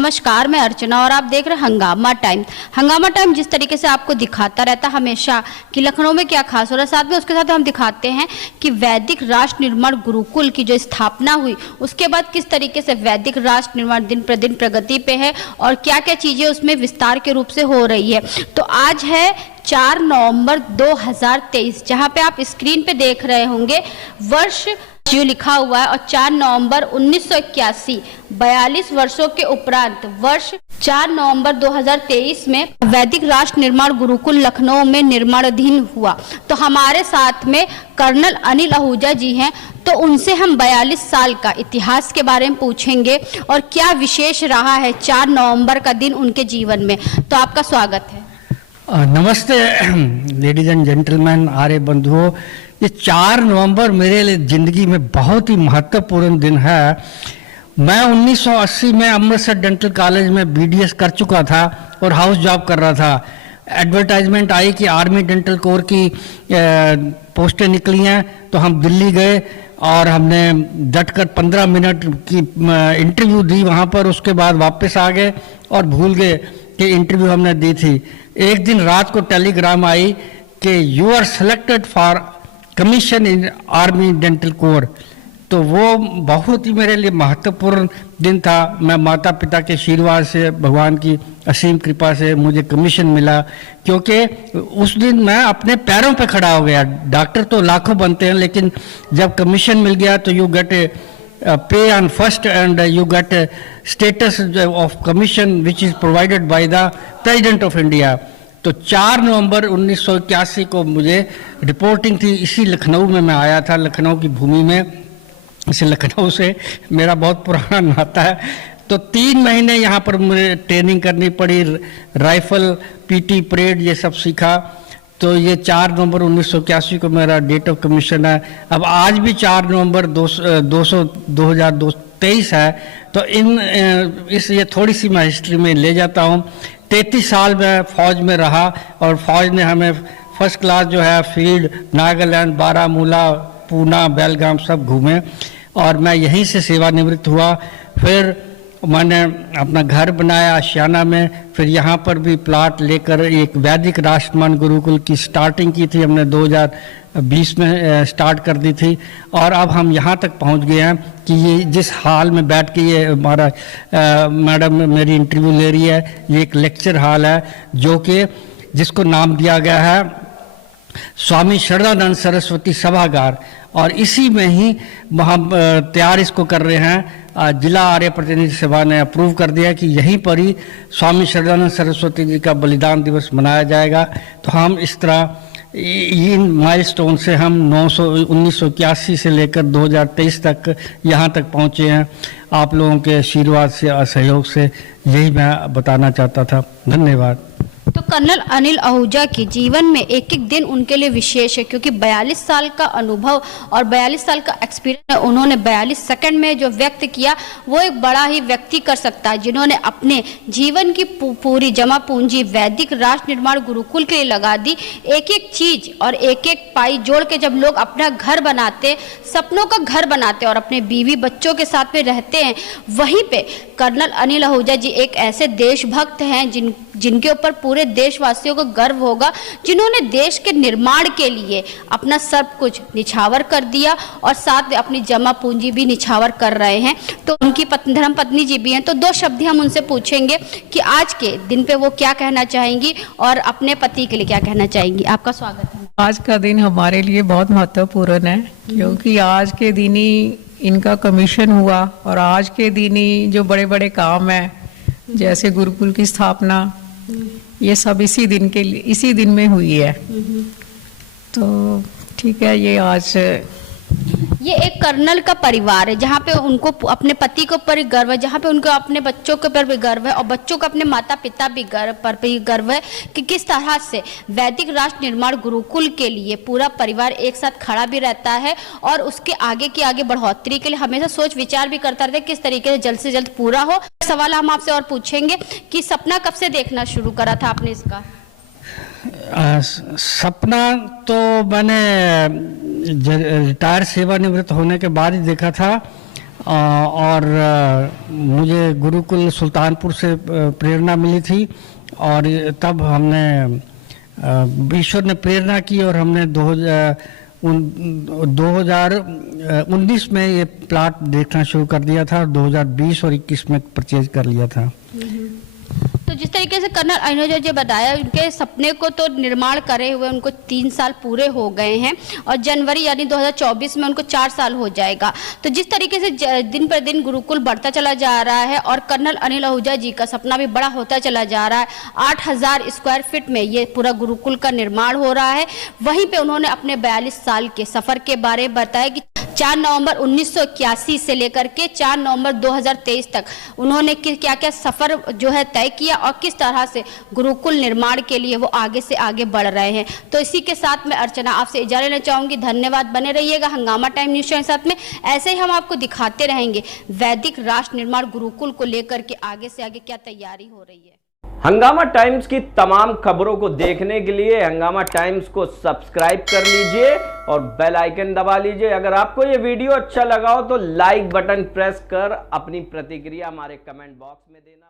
नमस्कार, मैं अर्चना और आप देख रहे हैं हंगामा टाइम। हंगामा टाइम जिस तरीके से आपको दिखाता रहता है हमेशा कि लखनऊ में क्या खास हो रहा है, साथ में उसके साथ हम दिखाते हैं कि वैदिक राष्ट्र निर्माण गुरुकुल की जो स्थापना हुई उसके बाद किस तरीके से वैदिक राष्ट्र निर्माण दिन प्रतिदिन प्रगति पे है और क्या क्या चीज़ें उसमें विस्तार के रूप से हो रही है। तो आज है 4 नवंबर 2023, जहाँ पे आप स्क्रीन पे देख रहे होंगे वर्ष जो लिखा हुआ है और 4 नवंबर 1981, 42 वर्षों के उपरांत वर्ष 4 नवंबर 2023 में वैदिक राष्ट्र निर्माण गुरुकुल लखनऊ में निर्माणाधीन हुआ। तो हमारे साथ में कर्नल अनिल आहूजा जी हैं, तो उनसे हम 42 साल का इतिहास के बारे में पूछेंगे और क्या विशेष रहा है 4 नवंबर का दिन उनके जीवन में। तो आपका स्वागत है। नमस्ते लेडीज एंड जेंटलमैन, आर्य बंधुओं। ये 4 नवंबर मेरे लिए ज़िंदगी में बहुत ही महत्वपूर्ण दिन है। मैं 1980 में अमृतसर डेंटल कॉलेज में बीडीएस कर चुका था और हाउस जॉब कर रहा था। एडवर्टाइजमेंट आई कि आर्मी डेंटल कोर की पोस्टें निकली हैं, तो हम दिल्ली गए और हमने डटकर 15 मिनट की इंटरव्यू दी वहाँ पर। उसके बाद वापस आ गए और भूल गए कि इंटरव्यू हमने दी थी। एक दिन रात को टेलीग्राम आई कि you are selected for commission in army dental corps. तो वो बहुत ही मेरे लिए महत्वपूर्ण दिन था। मैं माता पिता के आशीर्वाद से, भगवान की असीम कृपा से मुझे कमीशन मिला, क्योंकि उस दिन मैं अपने पैरों पे खड़ा हो गया। डॉक्टर तो लाखों बनते हैं, लेकिन जब कमीशन मिल गया तो यू गेट ए पे on first and you get status of commission which is provided by the president of India. तो 4 नवंबर 1981 को मुझे रिपोर्टिंग थी। इसी लखनऊ में मैं आया था, लखनऊ की भूमि में। इसे लखनऊ से मेरा बहुत पुराना नाता है। तो 3 महीने यहाँ पर मुझे ट्रेनिंग करनी पड़ी, राइफल, पीटी परेड, ये सब सीखा। तो ये 4 नवंबर 1981 को मेरा डेट ऑफ कमीशन है। अब आज भी 4 नवंबर 2023 है। तो ये थोड़ी सी मैं हिस्ट्री में ले जाता हूँ। 33 साल में फ़ौज में रहा और फ़ौज ने हमें फर्स्ट क्लास जो है फील्ड, नागालैंड, बारामूला, पूना, बेलगाम सब घूमे और मैं यहीं से सेवानिवृत्त हुआ। फिर मैंने अपना घर बनाया आशियाना में। फिर यहाँ पर भी प्लाट लेकर एक वैदिक राष्ट्रमान गुरुकुल की स्टार्टिंग की थी हमने, 2020 में स्टार्ट कर दी थी। और अब हम यहाँ तक पहुँच गए हैं कि ये जिस हाल में बैठ के ये हमारा मैडम मेरी इंटरव्यू ले रही है, ये एक लेक्चर हॉल है जो कि जिसको नाम दिया गया है स्वामी श्रद्धानंद सरस्वती सभागार। और इसी में ही हम तैयार इसको कर रहे हैं। जिला आर्य प्रतिनिधि सभा ने अप्रूव कर दिया कि यहीं पर ही स्वामी श्रद्धानंद सरस्वती जी का बलिदान दिवस मनाया जाएगा। तो हम इस तरह इन माइलस्टोन से हम 1981 से लेकर 2023 तक यहाँ तक पहुँचे हैं। आप लोगों के आशीर्वाद से और सहयोग से, यही मैं बताना चाहता था। धन्यवाद। तो कर्नल अनिल आहूजा के जीवन में एक एक दिन उनके लिए विशेष है, क्योंकि 42 साल का अनुभव और 42 साल का एक्सपीरियंस उन्होंने 42 सेकंड में जो व्यक्त किया वो एक बड़ा ही व्यक्ति कर सकता है, जिन्होंने अपने जीवन की पूरी जमा पूंजी वैदिक राष्ट्र निर्माण गुरुकुल के लिए लगा दी। एक एक चीज और एक एक पाई जोड़ के जब लोग अपना घर बनाते, सपनों का घर बनाते और अपने बीवी बच्चों के साथ में रहते हैं, वहीं पे कर्नल अनिल आहूजा जी एक ऐसे देशभक्त हैं जिनके ऊपर पूरे देशवासियों को गर्व होगा, जिन्होंने देश के निर्माण के लिए अपना सब कुछ निछावर कर दिया और साथ में अपनी जमा पूंजी भी निछावर कर रहे हैं। तो उनकी धर्म पत्नी जी भी हैं। तो 2 शब्द हम उनसे पूछेंगे कि आज के दिन पे वो क्या कहना चाहेंगी और अपने पति के लिए क्या कहना चाहेंगी। आपका स्वागत है। आज का दिन हमारे लिए बहुत महत्वपूर्ण है, क्योंकि आज के दिन ही इनका कमीशन हुआ और आज के दिन ही जो बड़े बड़े काम हैं जैसे गुरुकुल की स्थापना, ये सब इसी दिन में हुई है। तो ठीक है, ये एक कर्नल का परिवार है जहाँ पे उनको अपने पति के ऊपर गर्व है, जहाँ पे उनको अपने बच्चों के ऊपर भी गर्व है और बच्चों को अपने माता पिता भी पर भी गर्व है कि किस तरह से वैदिक राष्ट्र निर्माण गुरुकुल के लिए पूरा परिवार एक साथ खड़ा भी रहता है और उसके आगे की आगे बढ़ोतरी के लिए हमेशा सोच विचार भी करता रहता है किस तरीके से जल्द पूरा हो। सवाल हम आपसे और पूछेंगे कि सपना कब से देखना शुरू करा था आपने इसका? सपना तो मैंने रिटायर सेवानिवृत्त होने के बाद ही देखा था। और मुझे गुरुकुल सुल्तानपुर से प्रेरणा मिली थी और तब हमने ईश्वर ने प्रेरणा की और हमने 2019 में ये प्लाट देखना शुरू कर दिया था और 2020 और 21 में परचेज कर लिया था। तो जिस तरीके से कर्नल अनिल जी बताया, उनके सपने को तो निर्माण करे हुए उनको 3 साल पूरे हो गए हैं और जनवरी यानी 2024 में उनको 4 साल हो जाएगा। तो जिस तरीके से दिन पर दिन गुरुकुल बढ़ता चला जा रहा है और कर्नल अनिल आहूजा जी का सपना भी बड़ा होता चला जा रहा है, 8000 स्क्वायर फीट में ये पूरा गुरुकुल का निर्माण हो रहा है। वहीं पे उन्होंने अपने 42 साल के सफर के बारे में बताया कि 4 नवंबर 1981 से लेकर के 4 नवंबर 2023 तक उन्होंने क्या क्या सफर जो है तय किया और किस तरह से गुरुकुल निर्माण के लिए वो आगे से आगे बढ़ रहे हैं। तो इसी के साथ मैं अर्चना आपसे इजाज़त लेना चाहूंगी। धन्यवाद, बने रहिएगा हंगामा टाइम न्यूज़ के साथ में। ऐसे ही हम आपको दिखाते रहेंगे वैदिक राष्ट्र निर्माण गुरुकुल को लेकर के आगे से आगे क्या तैयारी हो रही है। हंगामा टाइम्स की तमाम खबरों को देखने के लिए हंगामा टाइम्स को सब्सक्राइब कर लीजिए और बेल आइकन दबा लीजिए। अगर आपको ये वीडियो अच्छा लगा हो तो लाइक बटन प्रेस कर अपनी प्रतिक्रिया हमारे कमेंट बॉक्स में देना।